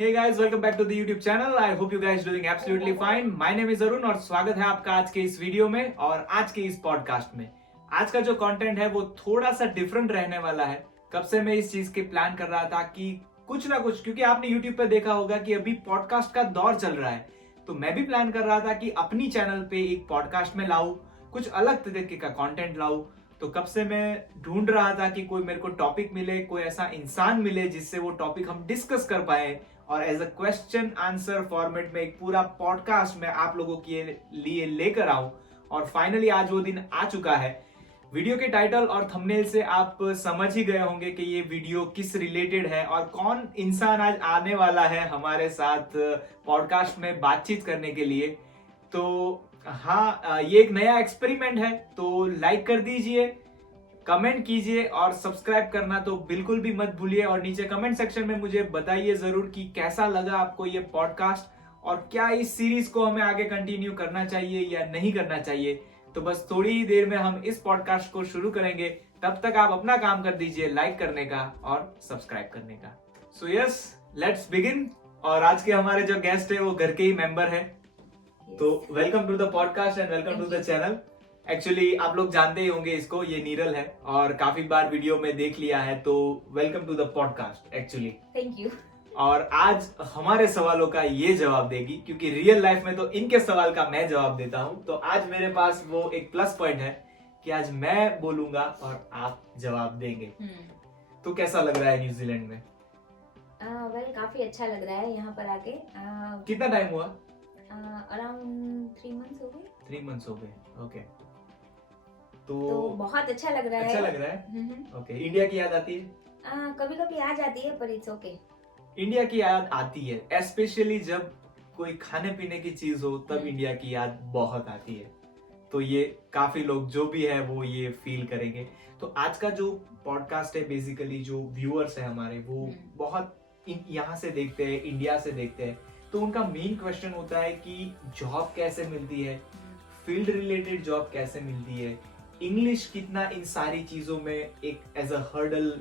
Hey guys, welcome back to the YouTube channel. I hope you guys doing absolutely fine. My name is Arun और स्वागत है आपका आज के इस वीडियो में और आज के इस पॉडकास्ट में। आज का जो कंटेंट है वो थोड़ा सा डिफरेंट रहने वाला है। कब से मैं इस चीज के प्लान कर रहा था कि कुछ ना कुछ, क्योंकि आपने YouTube पे देखा होगा कि अभी पॉडकास्ट का दौर चल रहा है, तो मैं भी प्लान कर रहा था कि अपनी चैनल पे एक पॉडकास्ट में लाऊं, कुछ अलग तरीके का कंटेंट लाऊं। तो कब से मैं ढूंढ रहा था कि कोई मेरे को टॉपिक मिले, कोई ऐसा इंसान मिले जिससे वो टॉपिक हम डिस्कस कर पाए और as a question answer format में एक पूरा पॉडकास्ट में आप लोगों के लिए लेकर आऊं। और फाइनली आज वो दिन आ चुका है। वीडियो के टाइटल और थंबनेल से आप समझ ही गए होंगे कि ये वीडियो किस रिलेटेड है और कौन इंसान आज आने वाला है हमारे साथ पॉडकास्ट में बातचीत करने के लिए। तो हाँ, ये एक नया एक्सपेरिमेंट है, तो लाइक कर दीजिए, कमेंट कीजिए और सब्सक्राइब करना तो बिल्कुल भी मत भूलिए। और नीचे कमेंट सेक्शन में मुझे बताइए जरूर कि कैसा लगा आपको ये पॉडकास्ट और क्या इस सीरीज को हमें आगे कंटिन्यू करना चाहिए या नहीं करना चाहिए। तो बस थोड़ी ही देर में हम इस पॉडकास्ट को शुरू करेंगे, तब तक आप अपना काम कर दीजिए लाइक करने का और सब्सक्राइब करने का। So yes, let's begin. और आज के हमारे जो गेस्ट है वो घर के ही मेंबर है, तो welcome to the podcast and welcome to the channel. Actually आप लोग जानते ही होंगे इसको, ये नीरल है और काफी बार वीडियो में देख लिया है, तो welcome to the podcast actually. Thank you. और आज हमारे सवालों का ये जवाब देगी, क्योंकि रियल लाइफ में तो इनके सवाल का मैं जवाब देता हूँ, तो आज मेरे पास वो एक प्लस पॉइंट है कि आज मैं बोलूंगा और आप जवाब देंगे। तो कैसा लग रहा है न्यूजीलैंड में? वेल काफी अच्छा लग रहा है यहाँ पर आके। कितना टाइम हुआ? अराउंड 3 मंथ्स हो गए। 3 मंथ्स हो गए, ओके। तो बहुत अच्छा लग रहा है। अच्छा लग रहा है, ओके। इंडिया की याद आती है? कभी कभी आ जाती है, पर इट्स ओके। इंडिया की याद आती है, स्पेशली जब कोई खाने पीने की चीज हो तब इंडिया की याद बहुत आती है। तो ये काफी लोग जो भी है वो ये फील करेंगे। तो आज का जो पॉडकास्ट है, बेसिकली जो व्यूअर्स है हमारे, वो बहुत यहाँ से देखते हैं, इंडिया से देखते हैं, तो उनका मेन क्वेश्चन होता है कि जॉब कैसे मिलती है, फील्ड रिलेटेड जॉब कैसे मिलती है, इंग्लिश कितना इन सारी चीजों में एक as a hurdle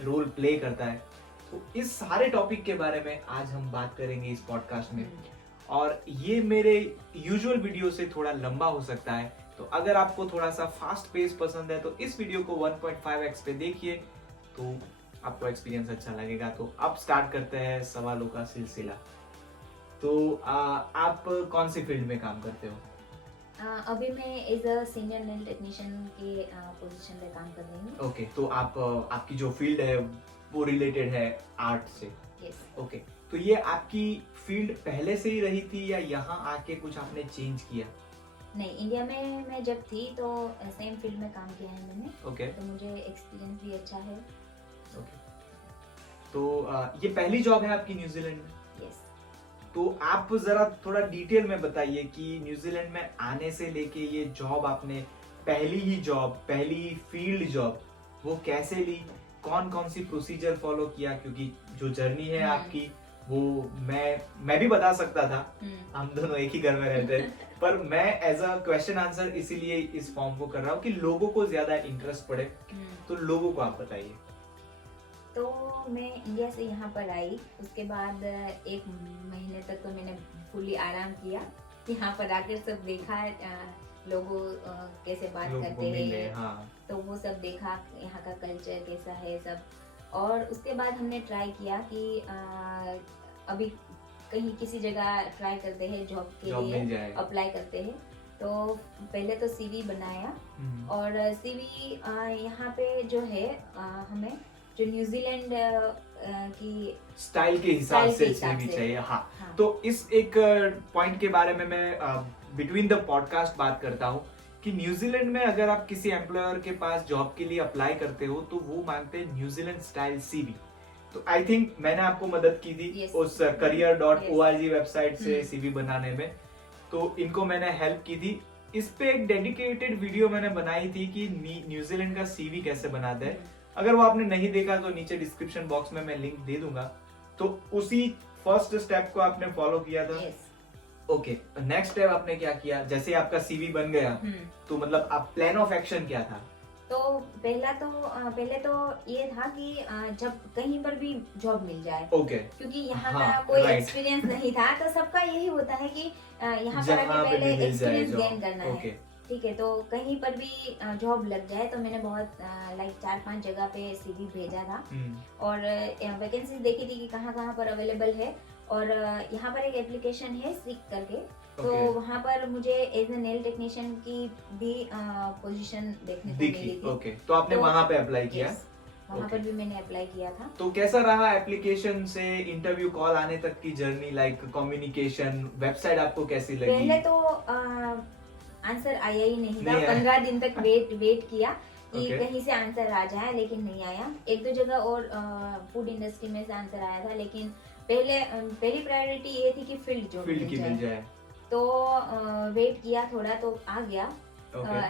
role play करता है। तो इस सारे टॉपिक के बारे में आज हम बात करेंगे इस पॉडकास्ट में। और ये मेरे यूजुअल वीडियो से थोड़ा लंबा हो सकता है, तो अगर आपको थोड़ा सा फास्ट पेस पसंद है तो इस वीडियो को 1.5x पे देखिए, तो आपको एक्सपीरियंस अच्छा लगेगा। तो अब स्टार्ट करते हैं सवालों का सिलसिला। तो आप कौन सी फील्ड में काम करते हो? अभी मैं as a senior nail technician के पोजीशन पे काम कर रही हूँ। ओके, तो आप आपकी जो फील्ड है वो रिलेटेड है आर्ट से? यस। ओके, तो ये आपकी फील्ड पहले से ही रही थी या यहाँ आके कुछ आपने चेंज किया? नहीं, इंडिया में मैं जब थी तो सेम फील्ड में काम किया है मैंने। ओके, तो मुझे एक्सपीरियंस भी अच्छा है। ओके। तो ये पहली जॉब है आपकी न्यूजीलैंड में? यस। तो आप जरा थोड़ा डिटेल में बताइए कि न्यूजीलैंड में आने से लेके ये जॉब आपने, पहली फील्ड जॉब वो कैसे ली, कौन कौन सी प्रोसीजर फॉलो किया, क्योंकि जो जर्नी है आपकी वो मैं भी बता सकता था, हम दोनों एक ही घर में रहते हैं, पर मैं एज अ क्वेश्चन आंसर इसीलिए इस फॉर्म को कर रहा हूँ कि लोगों को ज्यादा इंटरेस्ट पड़े। तो लोगों को आप बताइए। तो मैं इंडिया से यहाँ पर आई, उसके बाद 1 महीने तक तो मैंने फुली आराम किया। यहाँ पर आकर सब देखा, लोगों कैसे बात करते हैं, हाँ। तो वो सब देखा, यहाँ का कल्चर कैसा है सब। और उसके बाद हमने ट्राई किया कि अभी कहीं किसी जगह ट्राई करते हैं जॉब के लिए, अप्लाई करते हैं। तो पहले तो सीवी बनाया, और सीवी यहाँ पे जो है हमें जो न्यूजीलैंड की स्टाइल के हिसाब से चाहिए। हाँ। तो इस एक पॉइंट के बारे में मैं बिटवीन द पॉडकास्ट बात करता हूँ कि न्यूजीलैंड में अगर आप किसी एम्प्लॉयर के पास जॉब के लिए अप्लाई करते हो तो वो मांगते हैं न्यूजीलैंड स्टाइल सीवी। तो आई थिंक मैंने आपको मदद की थी उस career.org वेबसाइट से सीवी बनाने में, तो इनको मैंने हेल्प की थी। इस पे एक डेडिकेटेड वीडियो मैंने बनाई थी कि न्यूजीलैंड का सीवी कैसे बनाते हैं। अगर वो आपने नहीं देखा तो नीचे डिस्क्रिप्शन बॉक्स में मैं लिंक दे दूंगा। तो उसी फर्स्ट स्टेप को आपने फॉलो किया था? ओके, नेक्स्ट स्टेप आपने क्या किया? जैसे आपका सीवी बन गया तो मतलब आप प्लान ऑफ एक्शन क्या था? तो पहले तो ये था कि जब कहीं पर भी जॉब मिल जाए, क्योंकि यहाँ का कोई एक्सपीरियंस नहीं था, तो सबका यही होता है कि यहाँ पर आके पहले एक्सपीरियंस गेन करना है। ठीक है, तो कहीं पर भी जॉब लग जाए। तो मैंने बहुत लाइक 4-5 जगह पे सीवी भेजा था और वैकेंसीज देखी थी कि कहाँ पर अवेलेबल है। और यहाँ पर एक एप्लीकेशन है सिक करके, तो वहाँ पर मुझे एज ए नेल टेक्नीशियन की भी पोजीशन देखने को मिली थी। तो आपने वहाँ पे अप्लाई किया? वहाँ पर भी मैंने अप्लाई किया था। तो कैसा रहा एप्लीकेशन से इंटरव्यू कॉल आने तक की जर्नी, लाइक कम्युनिकेशन, वेबसाइट आपको कैसी लगी? पहले तो आंसर आया ही नहीं था, 15 दिन तक वेट किया कि कहीं से आंसर आ जाए, लेकिन नहीं आया। 1-2 जगह और फूड इंडस्ट्री में से आंसर आया था, लेकिन पहली प्रायोरिटी ये थी कि फील्ड जॉब मिल जाए। तो वेट किया थोड़ा, तो आ गया।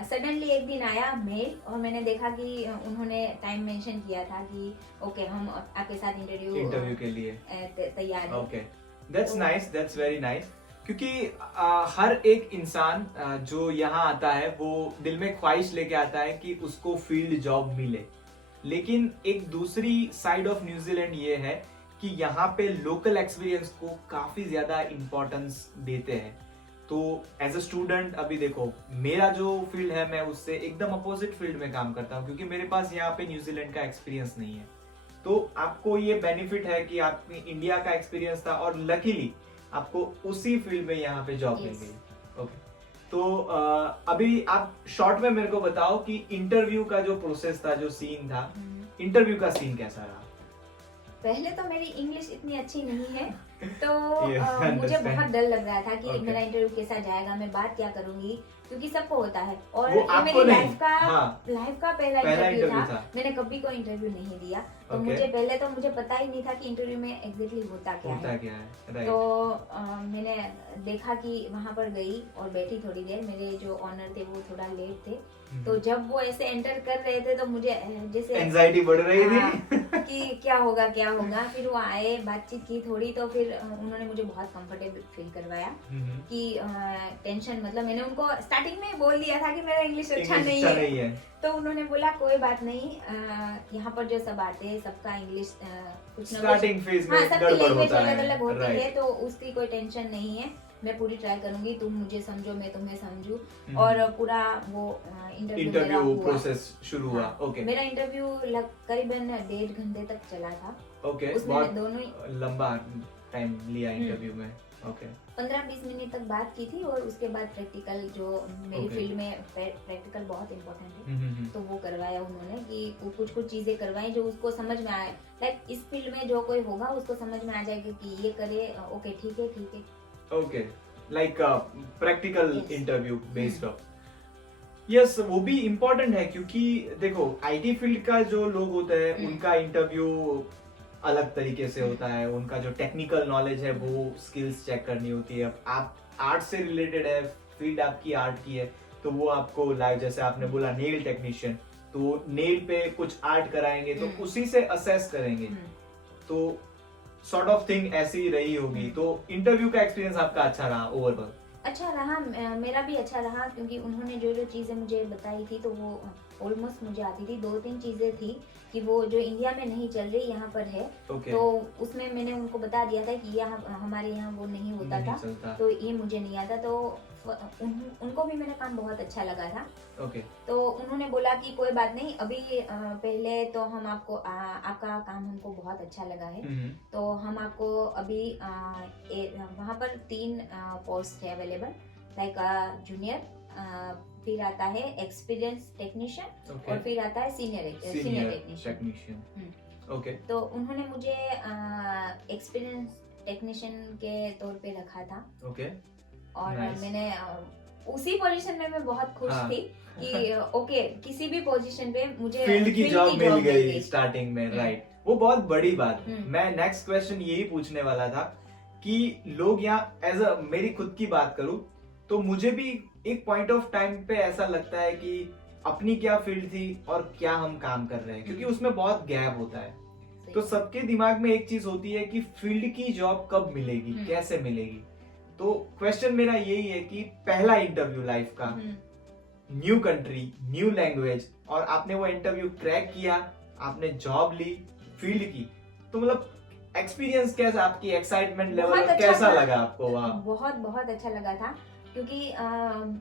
सडनली एक दिन आया मेल और मैंने देखा कि उन्होंने टाइम मेंशन किया था कि ओके हम आपके साथ इंटरव्यू के लिए तैयार हैं। Okay, that's nice, that's very nice. क्योंकि हर एक इंसान जो यहाँ आता है वो दिल में ख्वाहिश लेके आता है कि उसको फील्ड जॉब मिले, लेकिन एक दूसरी साइड ऑफ न्यूजीलैंड ये है कि यहाँ पे लोकल एक्सपीरियंस को काफी ज्यादा इम्पोर्टेंस देते हैं। तो एज अ स्टूडेंट अभी देखो, मेरा जो फील्ड है मैं उससे एकदम अपोजिट फील्ड में काम करता हूँ, क्योंकि मेरे पास यहाँ पे न्यूजीलैंड का एक्सपीरियंस नहीं है। तो आपको ये बेनिफिट है कि आपने इंडिया का एक्सपीरियंस था और लकीली आपको उसी फील्ड में यहाँ पे जॉब मिल गई। ओके, तो अभी आप शॉर्ट में मेरे को बताओ कि इंटरव्यू का जो प्रोसेस था, जो सीन था, इंटरव्यू का सीन कैसा रहा? पहले तो मेरी इंग्लिश इतनी अच्छी नहीं है, तो मुझे बहुत डर लग रहा था कि मेरा इंटरव्यू कैसा जाएगा, मैं बात क्या करूंगी, क्योंकि सबको होता है। और ये मेरी लाइफ का पहला इंटरव्यू था। मैंने कभी कोई इंटरव्यू नहीं दिया, तो मुझे पता ही नहीं था कि इंटरव्यू में एग्जैक्टली होता क्या है। तो मैंने देखा कि वहां पर गई और बैठी थोड़ी देर। मेरे जो ऑनर थे वो थोड़ा लेट थे, तो जब वो ऐसे एंटर कर रहे थे तो मुझे जैसे एंजाइटी बढ़ रही थी कि क्या होगा। फिर वो आए, बातचीत की थोड़ी, तो फिर उन्होंने मुझे बहुत कंफर्टेबल फील करवाया कि टेंशन, मतलब मैंने उनको स्टार्टिंग में बोल दिया था कि मेरा इंग्लिश अच्छा नहीं है। तो उन्होंने बोला कोई बात नहीं, यहाँ पर जो सब आते हैं सबका इंग्लिश कुछ ना स्टार्टिंग फेज में सबकी लैंग्वेज अलग होती है, तो उसकी कोई टेंशन नहीं है। मैं पूरी ट्राई करूंगी, तुम मुझे समझो, मैं तुम्हें समझूं। और पूरा वो इंटरव्यू प्रोसेस शुरू हुआ। मेरा इंटरव्यू करीबन 1.5 घंटे तक चला था। उसमें दोनों लंबा टाइम लिया इंटरव्यू में। 15-20 मिनट तक बात की थी, और उसके बाद प्रैक्टिकल, जो मेरी फील्ड में प्रैक्टिकल बहुत इम्पोर्टेंट है, तो वो करवाया उन्होंने कि कुछ चीजें करवाई जो उसको समझ में आए। लाइक इस फील्ड में जो कोई होगा उसको समझ में आ जाएगा कि ये करे, ओके ठीक है। Okay, like practical interview based of. Yes, वो भी इम्पोर्टेंट है, क्योंकि देखो आईटी फील्ड का जो लोग होते हैं उनका इंटरव्यू अलग तरीके से होता है। उनका जो टेक्निकल नॉलेज है वो स्किल्स चेक करनी होती है। आप आर्ट से रिलेटेड है, फील्ड आपकी आर्ट की है, तो वो आपको लाइव, जैसे आपने बोला नेल टेक्नीशियन, तो नेल पे कुछ आर्ट कराएंगे तो उसी से असेस करेंगे। तो सॉर्ट ऑफ थिंग ऐसी रही होगी। तो इंटरव्यू का एक्सपीरियंस आपका अच्छा रहा ओवरऑल? अच्छा रहा, मेरा भी अच्छा रहा, क्योंकि उन्होंने जो चीजें मुझे बताई थी तो वो ऑलमोस्ट मुझे आती थी। 2-3 चीजें थी कि वो जो इंडिया में नहीं चल रही यहाँ पर है। तो उसमें मैंने उनको बता दिया था कि यहाँ हमारे यहाँ वो नहीं होता था, तो ये मुझे नहीं आता। तो उनको भी मेरा काम बहुत अच्छा लगा था। तो उन्होंने बोला कि कोई बात नहीं, अभी पहले तो हम आपको आपका काम हमको बहुत अच्छा लगा है, तो हम आपको अभी वहाँ पर 3 पोस्ट है अवेलेबल, लाइक जूनियर, फिर आता है एक्सपीरियंस टेक्नीशियन, और फिर आता है सीनियर टेक्नीशियन। तो उन्होंने मुझे एक्सपीरियंस टेक्नीशियन के तौर पे रखा था। और मैंने उसी पोजीशन में मैं बहुत खुश थी कि किसी भी पोजीशन पे मुझे फील्ड की जॉब मिल गई स्टार्टिंग में, राइट। वो बहुत बड़ी बात। मैं नेक्स्ट क्वेश्चन यही पूछने वाला था कि लोग यहाँ, एज अ मेरी खुद की बात करूं तो मुझे भी एक पॉइंट ऑफ टाइम पे ऐसा लगता है कि अपनी क्या फील्ड थी और क्या हम काम कर रहे हैं, क्योंकि उसमें बहुत गैप होता है। तो सबके दिमाग में एक चीज होती है कि फील्ड की जॉब कब मिलेगी, कैसे मिलेगी। तो क्वेश्चन मेरा यही है कि पहला इंटरव्यू लाइफ का, न्यू कंट्री, न्यू लैंग्वेज, और आपने वो इंटरव्यू क्रैक किया, आपने जॉब ली, फील्ड की, तो मतलब एक्सपीरियंस कैसा, आपकी एक्साइटमेंट लेवल अच्छा कैसा लगा आपको वहाँ? बहुत बहुत अच्छा लगा था, क्योंकि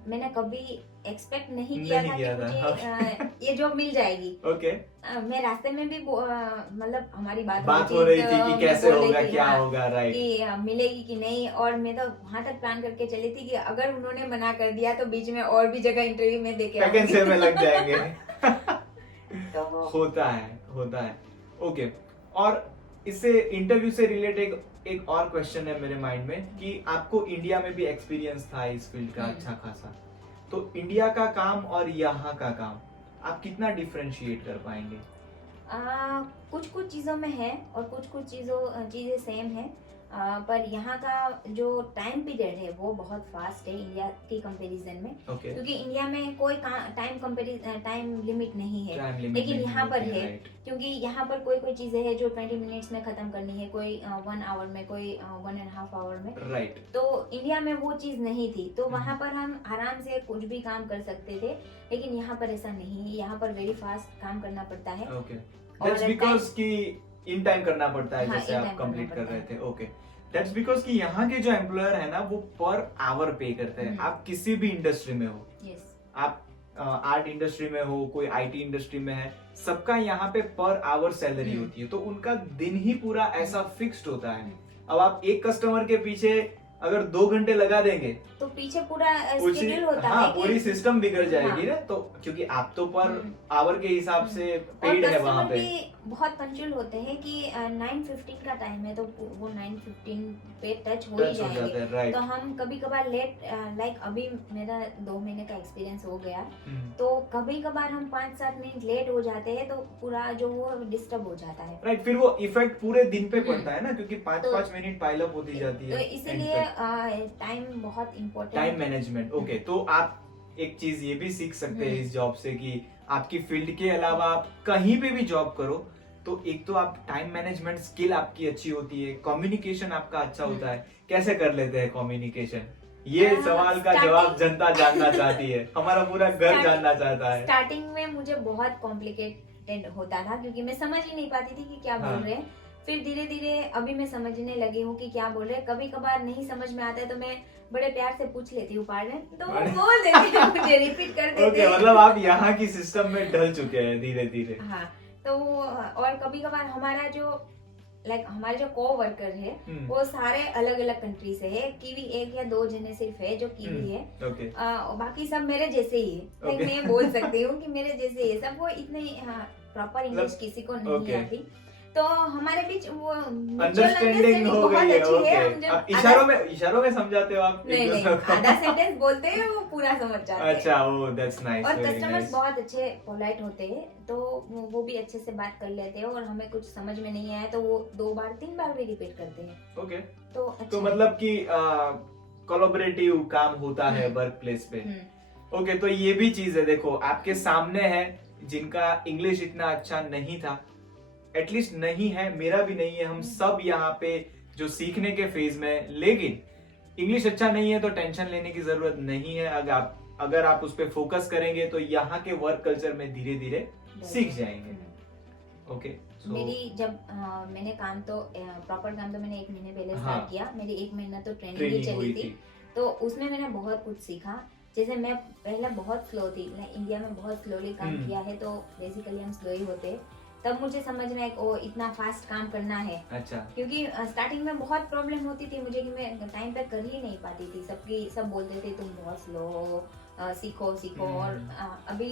मैंने कभी एक्सपेक्ट नहीं किया था कि मुझे ये जॉब मिल जाएगी। ओके। मैं रास्ते में भी मतलब हमारी बात हो रही थी कि कैसे होगा, क्या हाँ, होगा, राइट, कि मिलेगी कि नहीं, और मैं तो वहां तक प्लान करके चली थी कि अगर उन्होंने मना कर दिया तो बीच में और भी जगह इंटरव्यू में देके वैकेंसी में लग जाएंगे। तो होता है। ओके, और इससे इंटरव्यू से रिलेटेड एक और क्वेश्चन है मेरे माइंड में कि आपको इंडिया में भी एक्सपीरियंस था इस फील्ड का अच्छा खासा, तो इंडिया का काम और यहाँ का काम आप कितना डिफरेंशिएट कर पाएंगे? कुछ कुछ चीज़ों में है और कुछ कुछ चीज़ें सेम है, पर यहाँ का जो टाइम पीरियड है वो बहुत फास्ट है इंडिया की कंपैरिजन में। क्योंकि इंडिया में कोई टाइम लिमिट नहीं है, लेकिन यहाँ पर है, क्योंकि यहाँ पर कोई कोई चीजें है जो 20 मिनट्स में खत्म करनी है, कोई 1 आवर में, कोई 1.5 आवर में, राइट। तो इंडिया में वो चीज नहीं थी, तो वहाँ पर हम आराम से कुछ भी काम कर सकते थे, लेकिन यहाँ पर ऐसा नहीं है, यहाँ पर वेरी फास्ट काम करना पड़ता है। That's because कि इन टाइम करना पड़ता है, जैसे आप कंप्लीट कर रहे थे। ओके, दैट्स बिकॉज कि यहाँ के जो एम्प्लॉयर है ना वो पर आवर पे करते हैं। आप किसी भी इंडस्ट्री में हो, आप आर्ट इंडस्ट्री में हो, कोई आईटी इंडस्ट्री में है, सबका यहाँ पे पर आवर सैलरी होती है, तो उनका दिन ही पूरा ऐसा फिक्स्ड होता है। अब आप एक कस्टमर के पीछे अगर 2 घंटे लगा देंगे तो पीछे पूरा शेड्यूल होता है, पूरी सिस्टम बिगड़ जाएगी ना, तो क्योंकि आप तो पर आवर के हिसाब से पेड है वहाँ पे। बहुत पंक्चुअल होते हैं कि 9:15 का टाइम है तो वो 9:15 पे टच हो ही जाएंगे, तो हम कभी कभार लेट, लाइक अभी मेरा 2 महीने का एक्सपीरियंस हो गया, तो कभी कभार हम 5-7 मिनट लेट हो जाते हैं तो पूरा जो वो डिस्टर्ब हो जाता है, राइट। फिर वो इफेक्ट पूरे दिन पे पड़ता है ना, क्योंकि 5-5 मिनट पाइल अप होती जाती है, तो इसीलिए टाइम बहुत इम्पोर्टेंट, टाइम मैनेजमेंट। ओके, तो आप एक चीज ये भी सीख सकते हैं इस जॉब से कि आपकी फील्ड के अलावा आप कहीं पे भी जॉब करो तो एक तो आप टाइम मैनेजमेंट स्किल आपकी अच्छी होती है, कम्युनिकेशन आपका अच्छा होता है। कैसे कर लेते हैं कम्युनिकेशन? ये सवाल का जवाब जनता जानना चाहती है, हमारा पूरा घर जानना चाहता है। स्टार्टिंग में मुझे बहुत कॉम्प्लिकेटेड होता था, क्योंकि मैं समझ ही नहीं पाती थी कि क्या बोल रहे हैं। फिर धीरे धीरे अभी मैं समझने लगी हूँ कि क्या बोल रहे हैं। कभी कभार नहीं समझ में आता है तो मैं बड़े प्यार से पूछ लेती हूँ, पार्डन, तो वो बोल देते हैं, मुझे रिपीट कर देते हैं। मतलब आप यहाँ की सिस्टम में ढल चुके हैं धीरे धीरे। हाँ, तो और कभी कभार हमारा जो हमारे जो को-वर्कर है वो सारे अलग अलग कंट्री से है। कीवी 1 या 2 जने सिर्फ है जो कीवी है, बाकी सब मेरे जैसे ही है। मैं बोल सकती हूँ कि मेरे जैसे ही सब, वो इतने प्रॉपर इंग्लिश किसी को नहीं आती, तो हमारे बीच वो अंडरस्टैंडिंग हो गई है। ओके, इशारों में समझाते हो आप? नहीं, आधा सेंटेंस बोलते हैं वो पूरा समझ जाते हैं। अच्छा, वो दैट्स नाइस। और कस्टमर्स बहुत अच्छे पोलाइट होते हैं, तो वो भी अच्छे से बात कर लेते हैं, और हमें कुछ समझ में नहीं आया तो वो 2 बार 3 बार भी रिपीट करते हैं। ओके, तो मतलब कि कोलैबोरेटिव काम होता है वर्क प्लेस पे। ओके, तो ये भी चीज है, देखो आपके सामने है जिनका इंग्लिश इतना अच्छा नहीं था, एटलीस्ट नहीं है, मेरा भी नहीं है, हम सब यहाँ पे जो सीखने के फेज में, लेकिन इंग्लिश अच्छा नहीं है तो टेंशन लेने की जरूरत नहीं है। अगर आप उस पर फोकस करेंगे तो यहाँ के वर्क कल्चर में धीरे धीरे सीख जाएंगे। ओके, मेरी जब मैंने काम तो प्रॉपर काम तो मैंने 1 महीने पहले स्टार्ट किया। मेरी 1 महीना तो ट्रेनिंग ही चली थी, तो उसमें मैंने बहुत कुछ सीखा। जैसे मैं पहले बहुत स्लो थी, इंडिया में बहुत स्लोली काम किया है, तो बेसिकली हम स्लो ही होते हैं। तब मुझे समझ में इतना फास्ट काम करना है। अच्छा। क्योंकि स्टार्टिंग में बहुत प्रॉब्लम होती थी मुझे कि मैं टाइम पे कर ही नहीं पाती थी। सब बोलते थे तुम बहुत स्लो हो, सीखो और अभी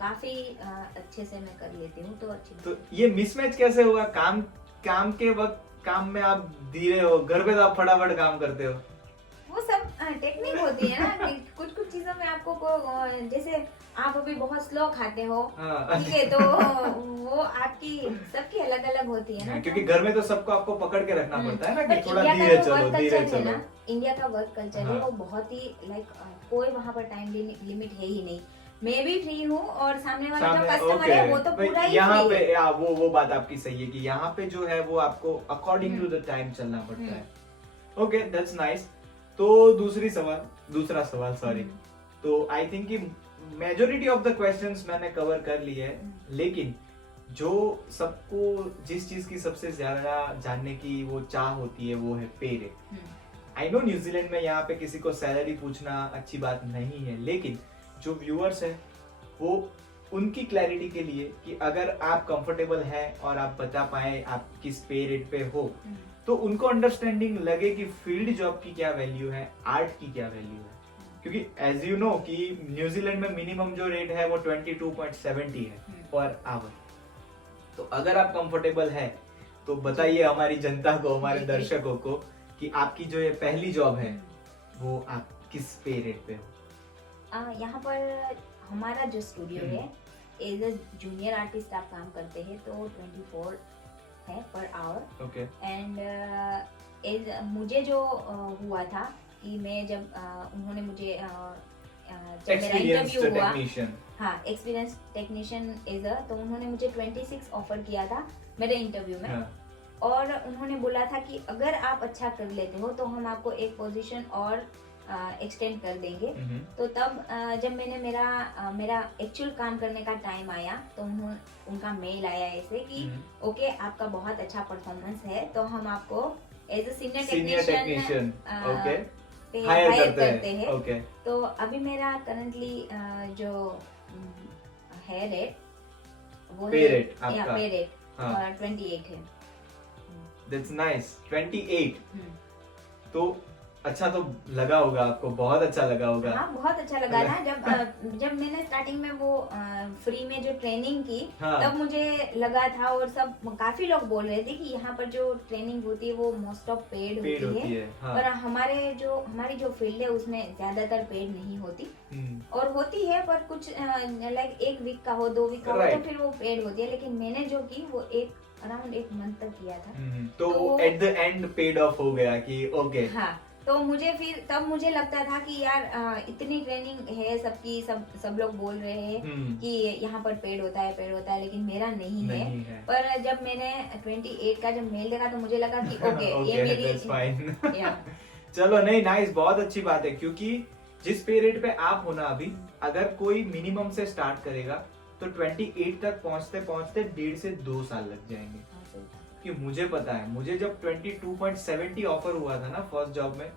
काफी अच्छे से मैं कर लेती हूँ, तो अच्छी। तो ये मिसमैच कैसे हुआ? काम के वक्त काम में आप धीरे हो, घर पे तो आप फटाफट काम करते हो। वो सब टेक्निक होती है ना, कुछ चीजों में आपको जैसे आप अभी बहुत स्लो खाते हो, ठीक है, तो वो आपकी सबकी अलग अलग होती है ना, क्योंकि घर में तो सबको आपको पकड़ के रखना पड़ता है ना कि थोड़ा धीरे चलो। इंडिया का वर्क कल्चर है वो बहुत ही कोई वहाँ पर टाइम लिमिट है ही नहीं। मैं भी फ्री हूँ और सामने वाला जो कस्टमर है वो तो पूरा ही यहाँ पे वो बात आपकी सही है कि यहाँ पे जो है वो आपको अकॉर्डिंग टू द टाइम चलना पड़ता है। Okay, that's nice. तो दूसरा सवाल सॉरी, तो आई थिंक कि मेजोरिटी ऑफ द क्वेश्चंस मैंने कवर कर लिए है, लेकिन जो सबको जिस चीज की सबसे ज्यादा जानने की वो चाह होती है वो है पे रेट। आई नो न्यूजीलैंड में यहाँ पे किसी को सैलरी पूछना अच्छी बात नहीं है, लेकिन जो व्यूअर्स है वो उनकी क्लैरिटी के लिए कि अगर आप कंफर्टेबल हैं और आप बता पाए आप किस पे रेट पे हो, तो उनको अंडरस्टैंडिंग लगे कि फील्ड जॉब की क्या वैल्यू है, आर्ट की क्या वैल्यू है। क्योंकि एज यू नो कि न्यूजीलैंड में मिनिमम जो रेट है वो 22.70 है पर आवर। तो अगर आप कंफर्टेबल है तो बताइए हमारी जनता को, हमारे दर्शकों को कि आपकी जो ये पहली जॉब है वो आप किस पे रेट पे हो। यहाँ पर हमारा जो स्टूडियो है एज अ जूनियर आर्टिस्ट आप काम करते हैं तो 24 है पर आवर। ओके। एंड मुझे जो हुआ था कि मैं जब उन्होंने मुझे जब मेरा इंटरव्यू हुआ, हाँ एक्सपीरियंस टेक्नीशियन एज तो उन्होंने मुझे 26 ऑफर किया था मेरे इंटरव्यू में। और उन्होंने बोला था कि अगर आप अच्छा कर लेते हो तो हम आपको एक पोजीशन और एक्सटेंड कर देंगे। तो तब जब मैंने मेरा एक्चुअल काम करने का टाइम आया तो उनका मेल आया ऐसे कि ओके आपका बहुत अच्छा परफॉर्मेंस है तो हम आपको as a senior technician hire करते हैं। okay. तो अभी मेरा करंटली जो है रेट वो पे रेट 28 है। That's nice, 28। तो अच्छा तो लगा होगा आपको, बहुत अच्छा लगा होगा। हाँ बहुत अच्छा लगा ना। जब मैंने स्टार्टिंग में वो फ्री में जो ट्रेनिंग की, हाँ। तब मुझे लगा था और सब काफी लोग बोल रहे थे कि यहाँ पर जो ट्रेनिंग होती है वो मोस्ट ऑफ पेड होती है। हाँ। पर हमारी जो फील्ड है उसमें ज्यादातर पेड नहीं होती और होती है पर कुछ लाइक 1 वीक का हो 2 वीक का हो तो फिर वो पेड होती है। लेकिन मैंने जो की वो अराउंड 1 मंथ तक किया था। तो at the end paid of हो गया कि ओके। हाँ तो मुझे लगता था कि यार इतनी ट्रेनिंग है सबकी, सब लोग बोल रहे हैं कि यहाँ पर पेड होता है लेकिन मेरा नहीं है। पर जब मैंने 28 का जब मेल देखा तो मुझे लगा कि ओके ये मेरी चलो नहीं, नाइस, बहुत अच्छी बात है। क्योंकि जिस पे रेट पे आप हो ना अभी, अगर कोई मिनिमम से स्टार्ट करेगा तो 28 तक पहुंचते 1.5 से 2 साल लग जाएंगे। कि मुझे पता है, मुझे जब 22.70 ऑफर हुआ था ना फर्स्ट जॉब में,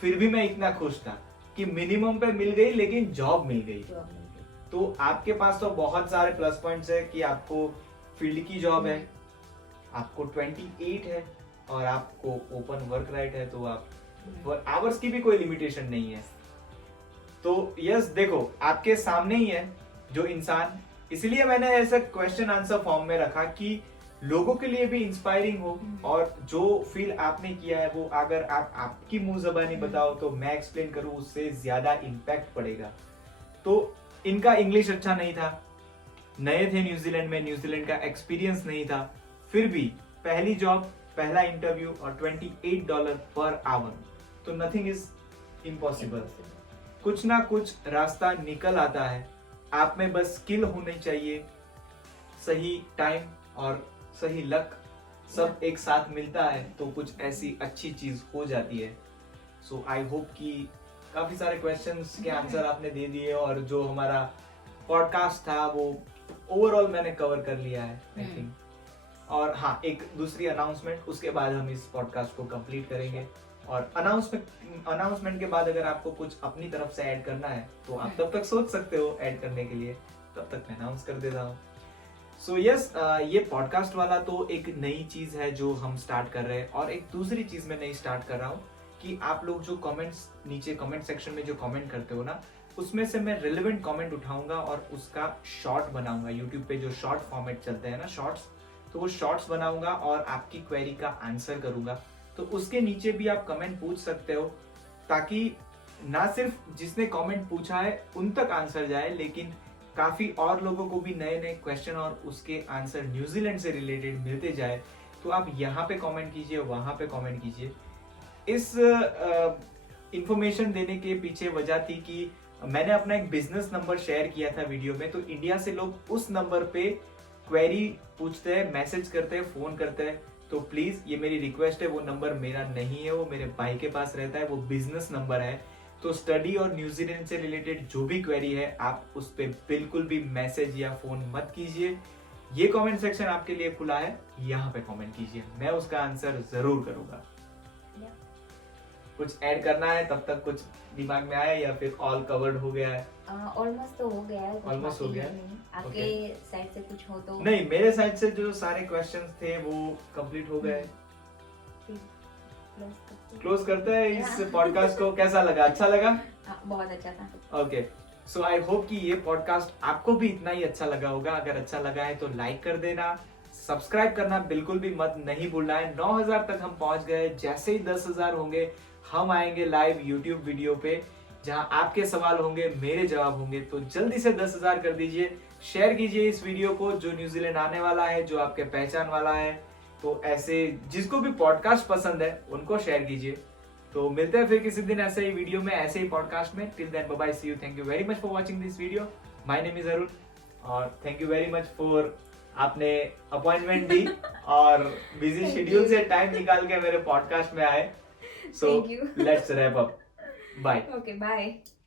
फिर भी मैं इतना खुश था कि मिनिमम पे मिल गई लेकिन जॉब मिल गई। तो आपके पास तो बहुत सारे प्लस पॉइंट्स है कि आपको फील्ड की जॉब है, आपको 28 है और आपको ओपन वर्क राइट है, तो आप आवर्स की भी कोई लिमिटेशन नहीं है। तो यस देखो आपके सामने ही है जो इंसान, इसलिए मैंने ऐसा क्वेश्चन आंसर फॉर्म में रखा कि लोगों के लिए भी इंस्पायरिंग हो और जो फील आपने किया है वो अगर आपकी मुंह ज़बानी बताओ तो मैं एक्सप्लेन करूं उससे ज्यादा इम्पैक्ट पड़ेगा। तो इनका इंग्लिश अच्छा नहीं था, नए थे न्यूजीलैंड में, न्यूजीलैंड का एक्सपीरियंस नहीं था, फिर भी पहली जॉब, पहला इंटरव्यू और $28 पर आवर, तो नथिंग इज इम्पॉसिबल। कुछ ना कुछ रास्ता निकल आता है, आप में बस स्किल होनी चाहिए, सही टाइम और सही लक सब एक साथ मिलता है तो कुछ ऐसी अच्छी चीज हो जाती है। सो आई होप कि काफी सारे क्वेश्चंस के आंसर आपने दे दिए और जो हमारा पॉडकास्ट था वो ओवरऑल मैंने कवर कर लिया है आई थिंक। और हाँ, एक दूसरी अनाउंसमेंट, उसके बाद हम इस पॉडकास्ट को कंप्लीट करेंगे। और अनाउंसमेंट के बाद अगर आपको कुछ अपनी तरफ से ऐड करना है तो आप तब तक सोच सकते हो ऐड करने के लिए, तब तक मैं अनाउंस कर देता हूँ। सो यस, ये पॉडकास्ट वाला तो एक नई चीज है जो हम स्टार्ट कर रहे हैं। और एक दूसरी चीज मैं नई स्टार्ट कर रहा हूँ कि आप लोग जो कमेंट्स नीचे कमेंट सेक्शन में जो कमेंट करते हो ना, उसमें से मैं रिलेवेंट कमेंट उठाऊंगा और उसका शॉर्ट बनाऊंगा। यूट्यूब पे जो शॉर्ट फॉर्मेट चलते हैं ना शॉर्ट्स, तो वो शॉर्ट्स बनाऊंगा और आपकी क्वेरी का आंसर करूंगा। तो उसके नीचे भी आप कमेंट पूछ सकते हो ताकि ना सिर्फ जिसने कमेंट पूछा है उन तक आंसर जाए, लेकिन काफी और लोगों को भी नए नए क्वेश्चन और उसके आंसर न्यूजीलैंड से रिलेटेड मिलते जाए। तो आप यहाँ पे कमेंट कीजिए, वहां पे कमेंट कीजिए। इस इंफॉर्मेशन देने के पीछे वजह थी कि मैंने अपना एक बिजनेस नंबर शेयर किया था वीडियो में, तो इंडिया से लोग उस नंबर पे क्वेरी पूछते हैं, मैसेज करते हैं, फोन करते हैं। तो प्लीज ये मेरी रिक्वेस्ट है, वो नंबर मेरा नहीं है, वो मेरे भाई के पास रहता है, वो बिजनेस नंबर है। तो स्टडी और न्यूजीलैंड से रिलेटेड जो भी क्वेरी है आप उस पर बिल्कुल भी मैसेज या फोन मत कीजिए। ये कमेंट सेक्शन आपके लिए खुला है, यहाँ पे कमेंट कीजिए, मैं उसका आंसर जरूर करूंगा। कुछ ऐड करना है तब तक, कुछ दिमाग में आया या फिर ऑल कवर्ड हो गया है? ऑलमोस्ट तो हो गया है, ऑलमोस्ट हो गया नहीं। आपके साइड से कुछ हो तो? नहीं, मेरे साइड से जो सारे क्वेश्चंस थे वो कंप्लीट हो गए। क्लोज करते हैं इस पॉडकास्ट को। कैसा लगा? अच्छा लगा? बहुत अच्छा था। ओके, सो आई होप कि ये पॉडकास्ट आपको भी इतना ही अच्छा लगा होगा। अगर अच्छा लगा है तो लाइक कर देना, सब्सक्राइब करना बिल्कुल भी मत नहीं भूलना है। 9000 तक हम पहुंच गए। जैसे ही 10,000 होंगे हम आएंगे लाइव यूट्यूब वीडियो पे, जहां आपके सवाल होंगे, मेरे जवाब होंगे। तो जल्दी से 10,000 कर दीजिए, शेयर कीजिए इस वीडियो को। जो न्यूजीलैंड आने वाला है, जो आपके पहचान वाला है, तो ऐसे जिसको भी पॉडकास्ट पसंद है उनको शेयर कीजिए। तो मिलते हैं फिर किसी दिन ऐसे ही वीडियो में, ऐसे ही पॉडकास्ट में। Till then bye bye, see you, thank you very much for watching this video. My name is Arun और thank you very much for आपने अपॉइंटमेंट दी और बिजी शेड्यूल से टाइम निकाल के मेरे पॉडकास्ट में आए। So let's wrap up. Bye. Okay, bye.